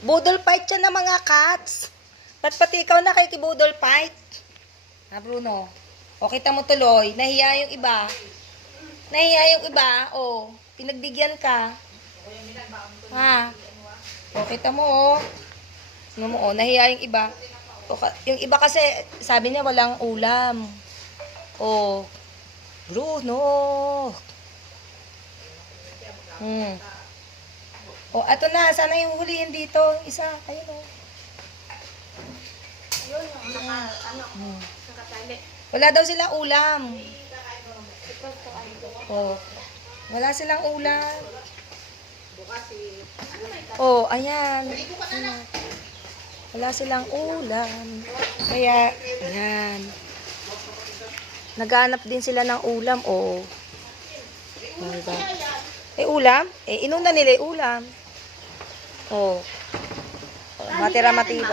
Budol fight yan ng mga cats. Ba't pati ikaw nakikibudol fight? Ha, Bruno? O, kita mo tuloy. Nahiya yung iba. Nahiya yung iba. O, pinagbigyan ka. Ha? O, kita mo, o. Ano mo, o, nahiya yung iba. O, yung iba kasi, sabi niya walang ulam. O, Bruno. O, ato na. Sana yung hulihin dito. Isa. Ayun, o. Yun, yung nakatali. Wala daw silang ulam. Oh. Wala silang ulam. Oh, ayan. Wala silang ulam. Kaya, ayan. Naghanap din sila ng ulam. Oh. Diba? Ulam? Inuna nila yung ulam. Oh. Matira-matira.